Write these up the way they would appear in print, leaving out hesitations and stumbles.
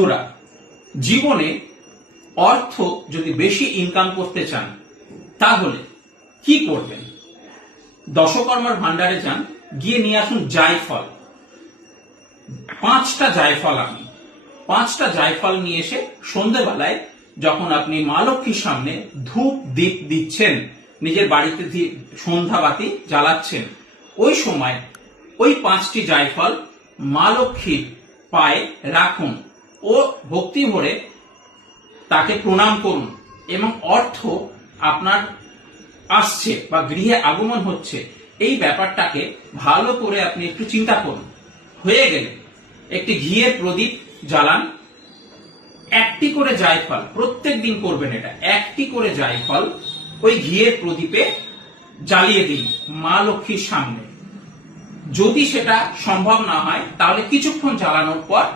বন্ধুরা, জীবনে অর্থ যদি বেশি ইনকাম করতে চান তাহলে কি করবেন? দশকর্মার ভান্ডারে যান, গিয়ে নিয়ে আসুন জায়ফল। 5টা জায়ফল আনুন। 5টা জায়ফল নিয়ে এসে সন্ধ্যেবেলায় যখন আপনি মা লক্ষ্মীর সামনে ধূপ দীপ দিচ্ছেন, নিজের বাড়িতে সন্ধ্যাবাতি জ্বালাচ্ছেন, ওই সময় ওই 5টি জায়ফল মা লক্ষ্মীর পায়ে রাখুন ও ভক্তি ভরে তাকে প্রণাম করুন এবং অর্থ আপনার আসছে বা গৃহে আগমন হচ্ছে এই ব্যাপারটাকে ভালো করে আপনি একটু চিন্তা করুন। হয়ে গেলে একটি ঘিয়ের প্রদীপ জ্বালান। 1টি করে জায়ফল প্রত্যেক দিন করবেন, এটা 1টি করে জায়ফল ওই ঘিয়ের প্রদীপে জ্বালিয়ে দিন মা লক্ষ্মীর সামনে। যদি সেটা সম্ভব না হয় তাহলে কিছুক্ষণ জ্বালানোর পর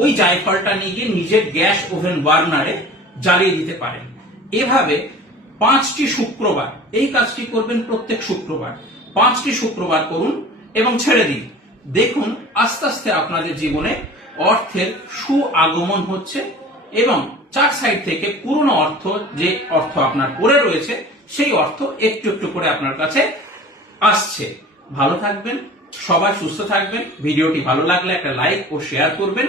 ওই জায়ফলটা নিয়ে গিয়ে নিজের গ্যাস ওভেন বার্নারে জ্বালিয়ে দিতে পারেন। এভাবে 5টি শুক্রবার এই কাজটি করবেন। প্রত্যেক শুক্রবার 5টি শুক্রবার করুন এবং ছেড়ে দিন। দেখুন আস্তে আস্তে আপনাদের জীবনে অর্থের সুআগমন হচ্ছে এবং 4 সাইড থেকে পুরনো অর্থ, যে অর্থ আপনার পড়ে রয়েছে, সেই অর্থ একটু একটু করে আপনার কাছে আসছে। ভালো থাকবেন, সবাই সুস্থ থাকবেন। ভিডিওটি ভালো লাগলে একটা লাইক ও শেয়ার করবেন।